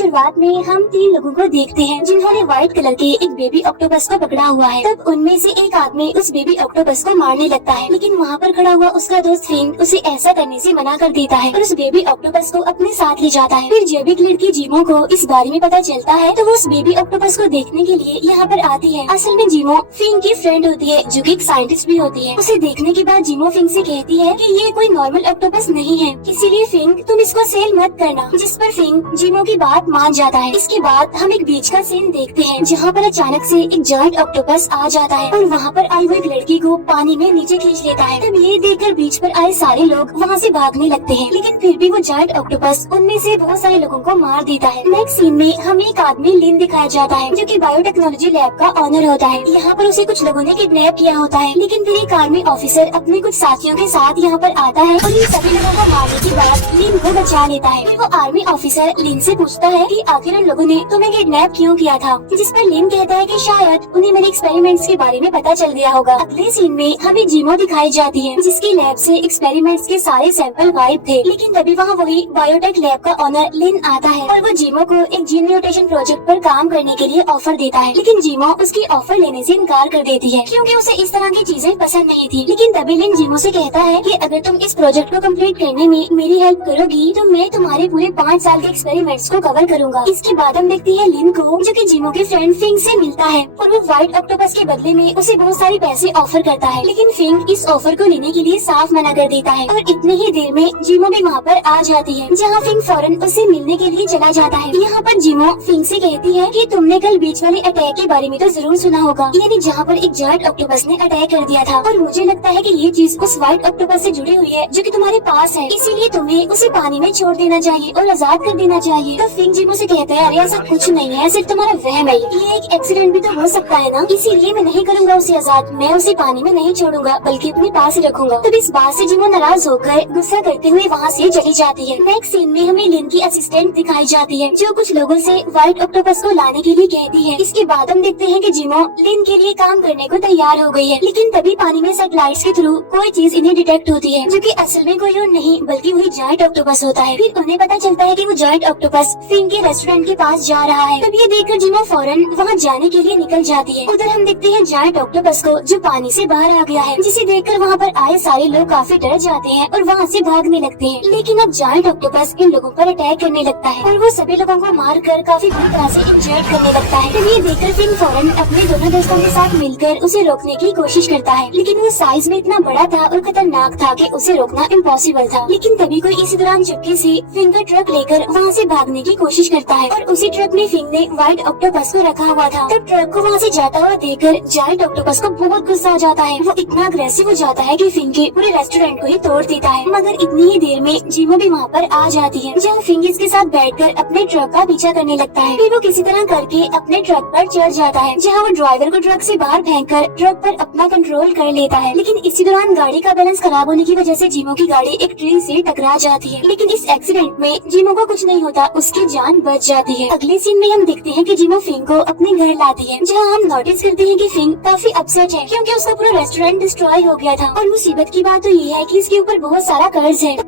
शुरुआत में हम 3 लोगों को देखते हैं जिन्होंने व्हाइट कलर के एक बेबी ऑक्टोपस को पकड़ा हुआ है। तब उनमें से एक आदमी उस बेबी ऑक्टोपस को मारने लगता है, लेकिन वहाँ पर खड़ा हुआ उसका दोस्त फिंग उसे ऐसा करने से मना कर देता है और उस बेबी ऑक्टोपस को अपने साथ ले जाता है। फिर जब एक लड़की जीमो को इस बारे में पता चलता है तो वो उस बेबी ऑक्टोपस को देखने के लिए यहाँ पर आती है। असल में जीमो फिंग की फ्रेंड होती है जो कि एक साइंटिस्ट भी होती है। उसे देखने के बाद जीमो फिंग से कहती है कि ये कोई नॉर्मल ऑक्टोपस नहीं है, इसीलिए फिंग तुम इसको सेल मत करना। जिस पर फिंग जीमो की बात मान जाता है। इसके बाद हम एक बीच का सीन देखते हैं जहाँ पर अचानक से एक जायंट ऑक्टोपस आ जाता है और वहाँ पर आई हुई एक लड़की को पानी में नीचे खींच लेता है। तब ये देखकर बीच पर आए सारे लोग वहाँ से भागने लगते हैं, लेकिन फिर भी वो जायंट ऑक्टोपस उनमें से बहुत सारे लोगों को मार देता है। नेक्स्ट सीन में हमें एक आदमी लिन दिखाया जाता है जो कि बायोटेक्नोलॉजी लैब का ऑनर होता है। यहाँ पर उसे कुछ लोगों ने किडनैप किया होता है, लेकिन फिर एक आर्मी ऑफिसर अपने कुछ साथियों के साथ यहाँ पर आता है और इन सभी लोगों को मारने के बाद लिन को बचा लेता है। फिर वो आर्मी ऑफिसर लिन से पूछता है कि आखिर उन लोगों ने तुम्हें किडनैप क्यों किया था, जिस पर लिन कहता है कि शायद उन्हें मेरे एक्सपेरिमेंट्स के बारे में पता चल गया होगा। अगले सीन में हमें जीमो दिखाई जाती है जिसकी लैब से एक्सपेरिमेंट्स के सारे सैंपल गायब थे, लेकिन तभी वहाँ वही बायोटेक लैब का ऑनर लिन आता है और वो जीमो को एक जीन म्यूटेशन प्रोजेक्ट पर काम करने के लिए ऑफर देता है, लेकिन जीमो उसकी ऑफर लेने से इनकार कर देती है क्योंकि उसे इस तरह की चीजें पसंद नहीं थी। लेकिन तभी लिन जीमो से कहता है कि अगर तुम इस प्रोजेक्ट को कंप्लीट करने में मेरी हेल्प करोगी तो मैं तुम्हारे पूरे 5 साल के एक्सपेरिमेंट्स को कवर करूंगा। इसके बाद हम देखते हैं लिन को जो कि जीमो के फ्रेंड फिंग से मिलता है और वो व्हाइट ऑक्टोपस के बदले में उसे बहुत सारे पैसे ऑफर करता है, लेकिन फिंग इस ऑफर को लेने के लिए साफ मना कर देता है और इतनी ही देर में जीमो भी वहाँ पर आ जाती है जहाँ फिंग फौरन उसे मिलने के लिए चला जाता है। यहाँ पर जीमो फिंग से कहती है कि तुमने कल बीच वाले अटैक के बारे में तो जरूर सुना होगा, यानी जहाँ पर एक जायंट ऑक्टोपस ने अटैक कर दिया था और मुझे लगता है कि ये चीज उस व्हाइट ऑक्टोपस से जुड़ी हुई है जो कि तुम्हारे पास है, इसीलिए तुम्हें उसे पानी में छोड़ देना चाहिए और आजाद कर देना चाहिए। तो फिंग जीमो से कहता है अरे ऐसा कुछ नहीं है, सिर्फ तुम्हारा वहम है, ये एक एक्सीडेंट भी तो हो सकता है ना, इसीलिए मैं नहीं करूँगा उसे आजाद, मैं उसे पानी में नहीं छोड़ूंगा बल्कि अपने पास ही रखूंगा। तब इस बात से जीमो नाराज होकर गुस्सा करते हुए वहाँ से चली जाती है। नेक्स्ट सीन में हमें लिन की असिस्टेंट दिखाई जाती है जो कुछ लोगों से व्हाइट ऑक्टोपस को लाने के लिए कहती है। इसके बाद हम देखते हैं कि जीमो लिन के लिए काम करने को तैयार हो गई है, लेकिन तभी पानी में सैटेलाइट्स के थ्रू कोई चीज इन्हें डिटेक्ट होती है जो कि असल में कोई और नहीं बल्कि वही जायंट ऑक्टोपस होता है। फिर उन्हें पता चलता है कि वो जायंट ऑक्टोपस फिंग के रेस्टोरेंट के पास जा रहा है। तब ये देखकर जीमो फौरन वहाँ जाने के लिए निकल जाती है। उधर हम देखते हैं जायंट ऑक्टोपस को जो पानी से बाहर आ गया है, जिसे देखकर वहाँ पर आए सारे लोग काफी डर जाते हैं और वहाँ से भागने लगते हैं। लेकिन अब जायंट ऑक्टोपस इन लोगों पर अटैक करने लगता है और वो सभी लोगों को मार कर काफी बुरी तरह से इंजर्ड करने लगता है। तब ये देखकर फिंग फौरन अपने दोनों दोस्तों के साथ मिलकर उसे रोकने की कोशिश करता है, लेकिन वो साइज में इतना बड़ा था और खतरनाक था कि उसे रोकना इम्पॉसिबल था। लेकिन तभी कोई इसी दौरान चुपके से फिंग का ट्रक लेकर वहाँ से भागने की कोशिश करता है और उसी ट्रक में फिंग ने व्हाइट ऑक्टोपस को रखा हुआ था। तब ट्रक को वहाँ से जाता हुआ देखकर जायंट ऑक्टोपस को बहुत गुस्सा आ जाता है। वो इतना अग्रेसिव हो जाता है कि फिंग के पूरे रेस्टोरेंट को ही तोड़ देता है। मगर इतनी ही देर में जीमो भी वहाँ पर आ जाती है जहाँ फिंग इसके साथ बैठकर अपने ट्रक का पीछा करने लगता है। फिर वो किसी तरह करके अपने ट्रक पर चढ़ जाता है जहाँ वो ड्राइवर को ट्रक से बाहर फेंककर ट्रक पर अपना कंट्रोल कर लेता है। लेकिन इसी दौरान गाड़ी का बैलेंस खराब होने की वजह से जीमो की गाड़ी एक ट्री से टकरा जाती है, लेकिन इस एक्सीडेंट में जीमो को कुछ नहीं होता, उसकी जान बच जाती है। अगले सीन में हम देखते हैं कि जीमो फिंग को अपने घर लाती है जहाँ हम नोटिस करते हैं कि फिंग काफी अपसेट है क्योंकि उसका पूरा रेस्टोरेंट डिस्ट्रॉय हो गया था और मुसीबत की बात तो ये है कि इसके ऊपर बहुत सारा कर्ज है।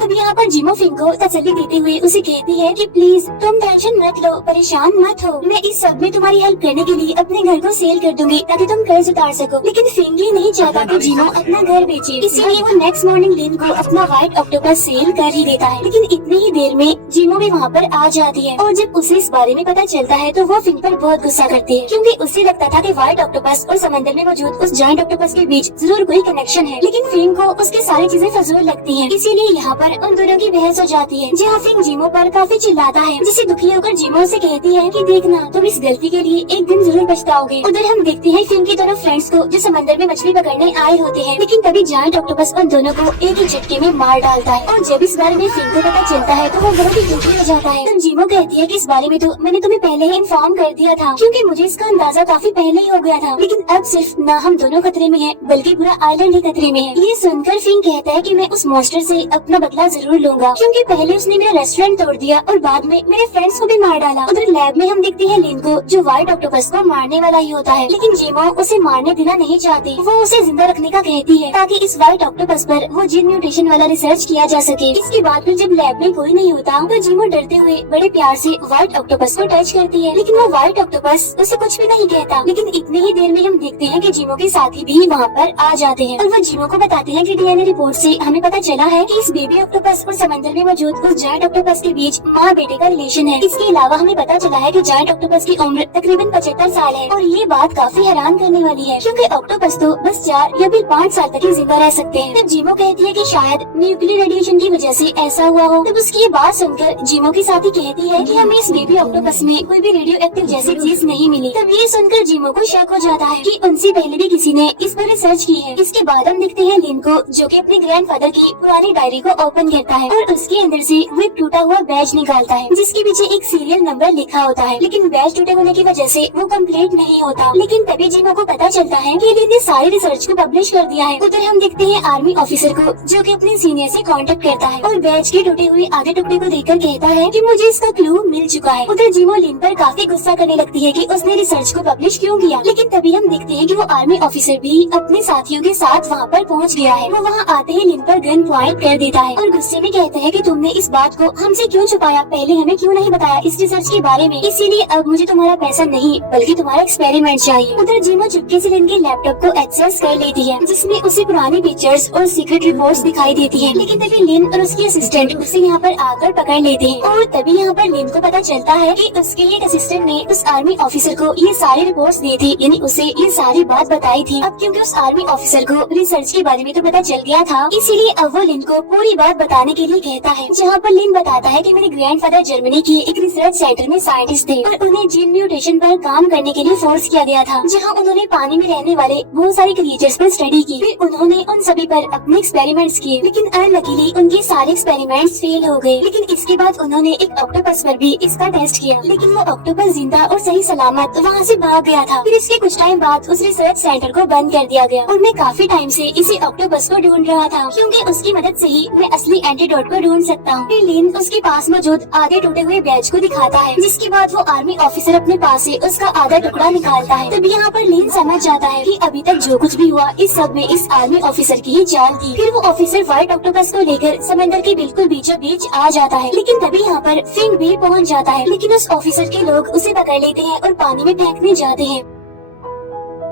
तब यहाँ पर जीमो फिंग को तसल्ली देते हुए उसे कहती है कि प्लीज तुम टेंशन मत लो, परेशान मत हो, मैं इस सब में तुम्हारी हेल्प करने के लिए अपने घर को सेल कर दूंगी ताकि तुम कर्ज उतार सको। लेकिन फिंग ये नहीं चाहता कि जीमो अपना घर बेचे, इसीलिए वो नेक्स्ट मॉर्निंग लिन को अपना व्हाइट ऑक्टोपस सेल कर ही देता है। लेकिन इतनी ही देर में जीमो भी वहाँ पर आ जाती है और जब उसे इस बारे में पता चलता है तो वो फिंग पर बहुत गुस्सा करती है क्योंकि उसे लगता था कि व्हाइट ऑक्टोपस और समंदर में मौजूद उस जायंट ऑक्टोपस के बीच जरूर कोई कनेक्शन है। लेकिन फिंग को उसकी सारी चीजें फजूल लगती है, इसीलिए यहाँ पर उन दोनों की बहस हो जाती है जहाँ फिंग जीमो पर काफी चिल्लाता है, जिसे दुखी होकर जीमो से कहती है कि देखना तुम इस गलती के लिए एक दिन जरूर पछताओगे। उधर हम देखते हैं फिंग की दोनों फ्रेंड्स को जो समंदर में मछली पकड़ने आए होते हैं, लेकिन तभी जायंट ऑक्टोपस उन दोनों को एक ही झटके में मार डालता है और जब इस बारे में फिंग को पता चलता है तो वो बहुत ही दुखी हो जाता है। तब जीमो कहती है कि इस बारे में तो मैंने तुम्हें पहले ही इन्फॉर्म कर दिया था क्योंकि मुझे इसका अंदाजा काफी पहले ही हो गया था, लेकिन अब सिर्फ न हम दोनों खतरे में हैं बल्कि पूरा आइलैंड ही खतरे में है। ये सुनकर फिंग कहता है कि मैं उस मॉन्स्टर से अपना बदला जरूर लूंगा, क्योंकि पहले उसने मेरा रेस्टोरेंट तोड़ दिया और बाद में मेरे फ्रेंड्स को भी मार डाला। उधर लैब में हम देखते हैं लिन को, जो व्हाइट ऑक्टोपस को मारने वाला ही होता है, लेकिन जिमो उसे मारने देना नहीं चाहती। वो उसे जिंदा रखने का कहती है ताकि इस व्हाइट ऑक्टोपस पर वो जीन म्यूटेशन वाला रिसर्च किया जा सके। इसके बाद फिर जब लैब में कोई नहीं होता तो जिमो डरते हुए बड़े प्यार से व्हाइट ऑक्टोपस को टच करती है, लेकिन वो व्हाइट ऑक्टोपस उसे कुछ भी नहीं कहता। लेकिन इतनी ही देर में हम देखते हैं कि जिमो के साथी भी वहाँ पर आ जाते हैं और वो जिमो को बताते हैं कि डीएनए रिपोर्ट से हमें पता चला है कि इस बेबी ऑक्टोपस और समंदर में मौजूद उस जायंट ऑक्टोपस के बीच माँ बेटे का रिलेशन है। इसके अलावा हमें पता चला है कि जायंट ऑक्टोपस की उम्र तकरीबन 75 साल है और ये बात काफी हैरान करने वाली है, क्योंकि ऑक्टोपस तो बस 4 या फिर 5 साल तक ही जिंदा रह सकते हैं। तब जिमो कहती है कि शायद न्यूक्लियर रेडिएशन की वजह से ऐसा हुआ हो। तब उसकी ये बात सुनकर जिमो की साथी कहती है कि हमें इस बेबी ऑक्टोपस में कोई भी रेडियो एक्टिव जैसी चीज नहीं मिली। तब ये सुनकर जिमो को शक हो जाता है कि उनसे पहले भी किसी ने इस पर रिसर्च की है। इसके बाद हम देखते हैं लिन को, जो कि अपने ग्रैंडफादर की पुरानी डायरी को ओपन करता है और उसके अंदर से वो एक टूटा हुआ बैज निकालता है, जिसके पीछे एक सीरियल नंबर लिखा होता है, लेकिन बैज टूटे होने की वजह से वो कंप्लीट नहीं होता। लेकिन तभी जिमो को पता चलता है कि लिन ने सारी रिसर्च को पब्लिश कर दिया है। उधर हम देखते हैं आर्मी ऑफिसर को, जो कि अपने सीनियर से कांटेक्ट करता है और बैज के टूटे हुए आधे टुकड़े को देखकर कहता है कि मुझे इसका क्लू मिल चुका है। उधर जिमो लिन पर काफी गुस्सा करने लगती है कि उसने रिसर्च को पब्लिश क्यों किया, लेकिन तभी हम देखते हैं कि वो आर्मी ऑफिसर भी अपने साथियों के साथ वहाँ पर पहुँच गया है। वो वहाँ आते ही लिन पर गन पॉइंट कर देता है और गुस्से में कहता है कि तुमने इस बात को हमसे क्यों छुपाया, पहले हमें क्यों नहीं बताया इस रिसर्च के बारे में, इसीलिए अब मुझे तुम्हारा पैसा नहीं बल्कि तुम्हारा एक्सपेरिमेंट चाहिए। उधर जिमो चुपके से लिन के लैपटॉप को एक्सेस कर लेती है, जिसमें उसे पुरानी पिक्चर्स और सीक्रेट रिपोर्ट्स दिखाई देती है। लेकिन तभी लिन और उसकी असिस्टेंट उसे यहाँ पर आकर पकड़ लेते हैं और तभी यहाँ पर लिन को पता चलता है कि उसके एक असिस्टेंट ने उस आर्मी ऑफिसर को ये सारी रिपोर्ट्स दी थी, यानी उसे ये सारी बात बताई थी। अब क्योंकि उस आर्मी ऑफिसर को रिसर्च के बारे में तो पता चल गया था, इसीलिए अब वो लिन को पूरी बात बताने के लिए कहता है, जहाँ पर लिन बताता है कि मेरे ग्रैंडफादर जर्मनी के एक रिसर्च सेंटर में साइंटिस्ट थे और उन्हें जीन म्यूटेशन पर काम करने के लिए फोर्स किया गया था, जहाँ उन्होंने पानी में रहने वाले बहुत सारे क्रिएचर्स पर स्टडी की। फिर उन्होंने उन सभी पर अपने एक्सपेरिमेंट्स किए, लेकिन अनलकीली उनके सारे एक्सपेरिमेंट्स फेल हो गए। लेकिन इसके बाद उन्होंने एक ऑक्टोपस पर भी इसका टेस्ट किया, लेकिन वो ऑक्टोपस जिंदा और सही सलामत वहाँ से भाग गया था। फिर इसके कुछ टाइम बाद उस रिसर्च सेंटर को बंद कर दिया गया और मैं काफी टाइम से इसी ऑक्टोपस को ढूंढ रहा था, क्योंकि उसकी मदद से ही मैं असली एंटीडोट को ढूंढ सकता हूँ। फिर लिन उसके पास मौजूद आधे टूटे हुए बैज को दिखाता है, जिसके बाद वो आर्मी ऑफिसर अपने पास से उसका आधा टुकड़ा निकालता है। तब यहाँ पर लिन समझ जाता है कि अभी तक जो कुछ भी हुआ इस सब में इस आर्मी ऑफिसर की ही चाल थी। फिर वो ऑफिसर व्हाइट ऑक्टोपस को लेकर समंदर के बिल्कुल बीचों बीच आ जाता है, लेकिन तभी यहाँ पर फिंग भी पहुँच जाता है, लेकिन उस ऑफिसर के लोग उसे पकड़ लेते हैं और पानी में फेंकने जाते हैं।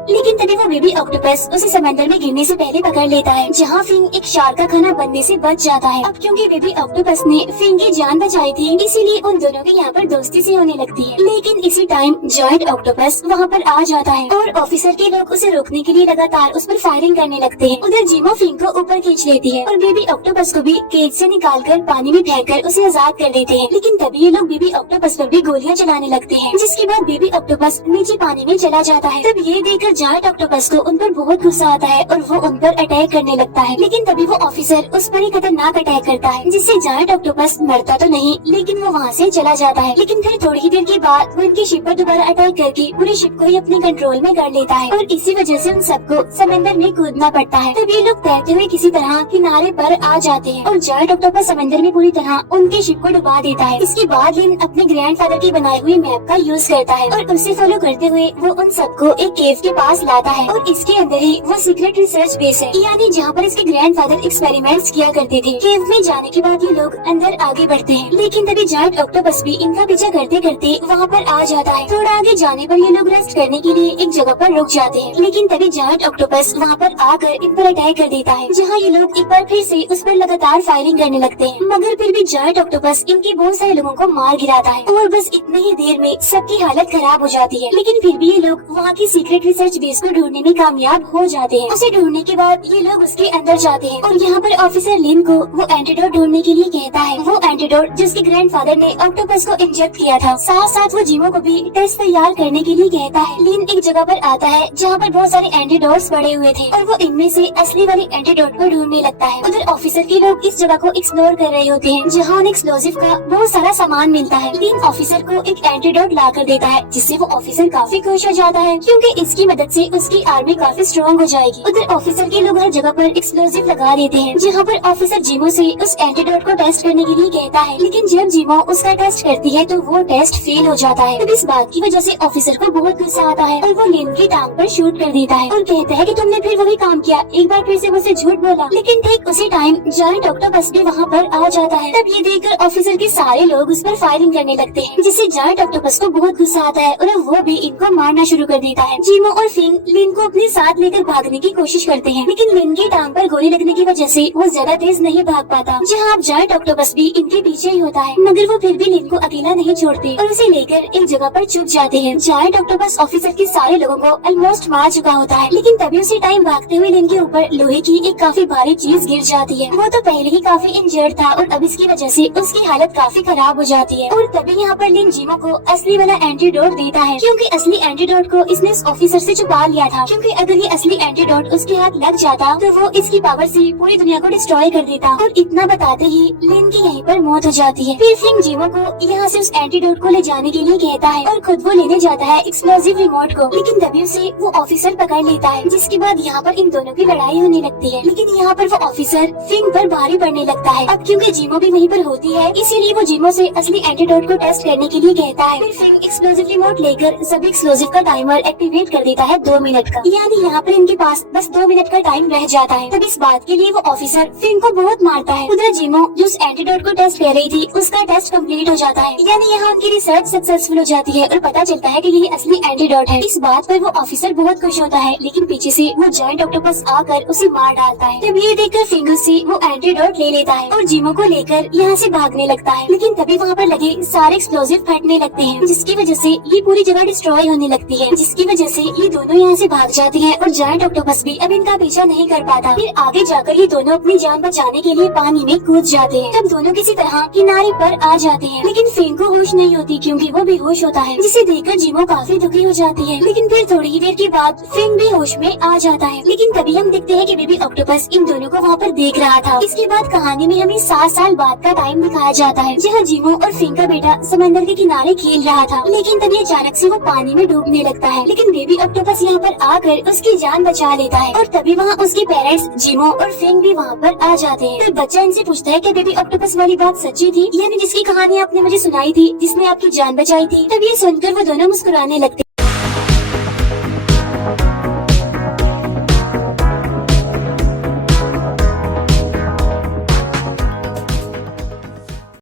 लेकिन तभी वो बेबी ऑक्टोपस उसे समंदर में गिरने से पहले पकड़ लेता है, जहाँ फिंग एक शार्क का खाना बनने से बच जाता है। अब क्योंकि बेबी ऑक्टोपस ने फिंग की जान बचाई थी, इसीलिए उन दोनों की यहाँ पर दोस्ती से होने लगती है। लेकिन इसी टाइम जायंट ऑक्टोपस वहाँ पर आ जाता है और ऑफिसर के लोग उसे रोकने के लिए लगातार उस पर फायरिंग करने लगते हैं। उधर जिमो फिंग को ऊपर खींच लेती है और बेबी ऑक्टोपस को भी केज से निकालकर पानी में फेंककर उसे आजाद कर देते हैं। लेकिन तभी ये लोग बेबी ऑक्टोपस पर भी गोलियां चलाने लगते हैं, जिसके बाद बेबी ऑक्टोपस नीचे पानी में चला जाता है। तब ये देखकर जायंट ऑक्टोपस उन पर बहुत गुस्सा आता है और वो उन पर अटैक करने लगता है। लेकिन तभी वो ऑफिसर उस पर ही खतरनाक अटैक करता है, जिससे जायंट ऑक्टोपस मरता तो नहीं, लेकिन वो वहाँ से चला जाता है। लेकिन फिर थोड़ी ही देर के बाद वो उनकी शिप पर दोबारा अटैक करके पूरी शिप को ही अपने कंट्रोल में कर लेता है और इसी वजह से उन सबको समंदर में कूदना पड़ता है। तब ये लोग तैरते हुए किसी तरह किनारे पर आ जाते हैं और जायंट ऑक्टोपस समंदर में पूरी तरह उनकी शिप को डुबा देता है। इसके बाद लिन अपने ग्रैंडफादर की बनाई हुई मैप का यूज करता है और उसे फॉलो करते हुए वो उन सबको एक केव के पास लाता है और इसके अंदर ही वो सीक्रेट रिसर्च बेस है, यानी जहाँ पर इसके ग्रैंडफादर एक्सपेरिमेंट्स किया करते थे। केव में जाने के बाद ये लोग अंदर आगे बढ़ते हैं, लेकिन तभी जायंट ऑक्टोपस भी इनका पीछा करते करते वहाँ पर आ जाता है। थोड़ा आगे जाने पर ये लोग रेस्ट करने के लिए एक जगह पर रुक जाते हैं, लेकिन तभी जायंट ऑक्टोपस वहाँ पर आकर इन पर अटैक कर देता है, जहाँ ये लोग एक बार फिर से उस पर लगातार फायरिंग करने लगते हैं। मगर फिर भी जायंट ऑक्टोपस इनके बहुत सारे लोगों को मार गिराता है और बस इतने ही देर में सबकी हालत खराब हो जाती है। लेकिन फिर भी ये लोग वहाँ की सीक्रेट रिसर्च बेस को ढूंढने में कामयाब हो जाते हैं। उसे ढूंढने के बाद ये लोग उसके अंदर जाते हैं और यहाँ पर ऑफिसर लिन को वो एंटीडोट ढूंढने के लिए कहता है, वो एंटीडोट जिसके ग्रैंडफादर ने ऑक्टोपस को इंजेक्ट किया था। साथ साथ वो जिमो को भी टेस्ट तैयार करने के लिए कहता है। लिन एक जगह पर आता है जहाँ पर बहुत सारे एंटीडोट्स पड़े हुए थे और वो इनमें से असली वाले एंटीडोट को ढूंढने लगता है। उधर ऑफिसर के लोग इस जगह को एक्सप्लोर कर रहे होते हैं, जहाँ उन्हें एक्सप्लोजिव का बहुत सारा सामान मिलता है। लिन ऑफिसर को एक एंटीडोट ला कर देता है, जिससे वो ऑफिसर काफी खुश हो जाता है, क्योंकि इसकी मदद मदद से उसकी आर्मी काफी स्ट्रॉन्ग हो जाएगी। उधर ऑफिसर के लोग हर जगह पर एक्सप्लोजिव लगा देते हैं, जहाँ पर ऑफिसर जीमो से उस एंटीडोट को टेस्ट करने के लिए कहता है, लेकिन जब जीमो उसका टेस्ट करती है तो वो टेस्ट फेल हो जाता है। तब इस बात की वजह से ऑफिसर को बहुत गुस्सा आता है और वो लिन की टांग पर शूट कर देता है और कहता है कि तुमने फिर वही काम किया, एक बार फिर से मुझसे झूठ बोला। लेकिन ठीक उसी टाइम जायंट ऑक्टोपस भी वहाँ पर आ जाता है। तब ये देखकर ऑफिसर के सारे लोग उस पर फायरिंग करने लगते हैं, जिससे जायंट ऑक्टोपस को बहुत गुस्सा आता है और वो भी इनको मारना शुरू कर देता है। जीमो और फिंग लिन को अपने साथ लेकर भागने की कोशिश करते हैं, लेकिन लिन की टांग पर गोली लगने की वजह से वो ज्यादा तेज नहीं भाग पाता। जहाँ अब जायंट ऑक्टोपस भी इनके पीछे ही होता है, मगर वो फिर भी लिन को अकेला नहीं छोड़ते और उसे लेकर एक जगह पर छुप जाते हैं। जायंट ऑक्टोपस ऑफिसर के सारे लोगों को ऑलमोस्ट मार चुका होता है, लेकिन तभी उसी टाइम भागते हुए लिन के ऊपर लोहे की एक काफी भारी चीज गिर जाती है। वो तो पहले ही काफी इंजर्ड था और अब इसकी वजह से उसकी हालत काफी खराब हो जाती है। और तभी यहाँ पर लिन जीमो को असली वाला एंटीडोट देता है, क्योंकि असली एंटीडोट को इसने उस ऑफिसर से छुपा लिया था। क्योंकि अगर ये असली एंटीडोट उसके हाथ लग जाता तो वो इसकी पावर से पूरी दुनिया को डिस्ट्रॉय कर देता। और इतना बताते ही लिन की यहीं पर मौत हो जाती है। फिर फिंग जीमो को यहाँ से उस एंटीडोट को ले जाने के लिए कहता है और खुद वो लेने जाता है एक्सप्लोजिव रिमोट को, लेकिन तभी उसे वो ऑफिसर पकड़ लेता है, जिसके बाद यहाँ पर इन दोनों की लड़ाई होने लगती है। लेकिन यहाँ पर वो ऑफिसर फिंग पर भारी पड़ने लगता है। अब क्योंकि जीमो भी वहीं पर होती है, इसीलिए वो जीमो से असली एंटीडोट को टेस्ट करने के लिए कहता है। फिर फिंग एक्सप्लोजिव रिमोट लेकर सभी एक्सप्लोजिव का टाइमर एक्टिवेट कर देता है 2 मिनट का, यानी यहाँ पर इनके पास बस 2 मिनट का टाइम रह जाता है। तब इस बात के लिए वो ऑफिसर फिंग को बहुत मारता है। उधर जीमो जो उस एंटीडोट को टेस्ट कर रही थी उसका टेस्ट कंप्लीट हो जाता है, यानी यहाँ उनकी रिसर्च सक्सेसफुल हो जाती है और पता चलता है कि यही असली एंटीडोट है। इस बात पर वो ऑफिसर बहुत खुश होता है, लेकिन पीछे से वो जायंट ऑक्टोपस आकर उसे मार डालता है। तब ये देखकर फिंग से वो एंटीडोट ले लेता है और जीमो को लेकर यहाँ से भागने लगता है। लेकिन तभी वहाँ पर लगे सारे एक्सप्लोजिव फटने लगते हैं, जिसकी वजह से ये पूरी जगह डिस्ट्रॉय होने लगती है, जिसकी वजह से ये दोनों यहाँ से भाग जाते हैं और जायंट ऑक्टोपस भी अब इनका पीछा नहीं कर पाता। फिर आगे जाकर ये दोनों अपनी जान बचाने के लिए पानी में कूद जाते हैं। तब दोनों किसी तरह किनारे पर आ जाते हैं, लेकिन फिंग को होश नहीं होती क्योंकि वो बेहोश होता है, जिसे देखकर जीमो काफी दुखी हो जाती है। लेकिन फिर थोड़ी ही देर के बाद फिंग भी होश में आ जाता है। लेकिन तभी हम देखते हैं कि बेबी ऑक्टोपस इन दोनों को वहाँ पर देख रहा था। इसके बाद कहानी में हमें 7 साल बाद का टाइम दिखाया जाता है, जहाँ जीमो और फिंग का बेटा समंदर के किनारे खेल रहा था। लेकिन तभी अचानक से वो पानी में डूबने लगता है, लेकिन बेबी ऑक्टोपस यहाँ पर आकर उसकी जान बचा लेता है। और तभी वहाँ उसके पेरेंट्स जीमो और फिंग भी वहाँ पर आ जाते हैं। फिर बच्चा इनसे पूछता है कि बेबी ऑक्टोपस वाली बात सच्ची थी, यानी जिसकी कहानी आपने मुझे सुनाई थी, जिसने आपकी जान बचाई थी। तब ये सुनकर वो दोनों मुस्कुराने लगते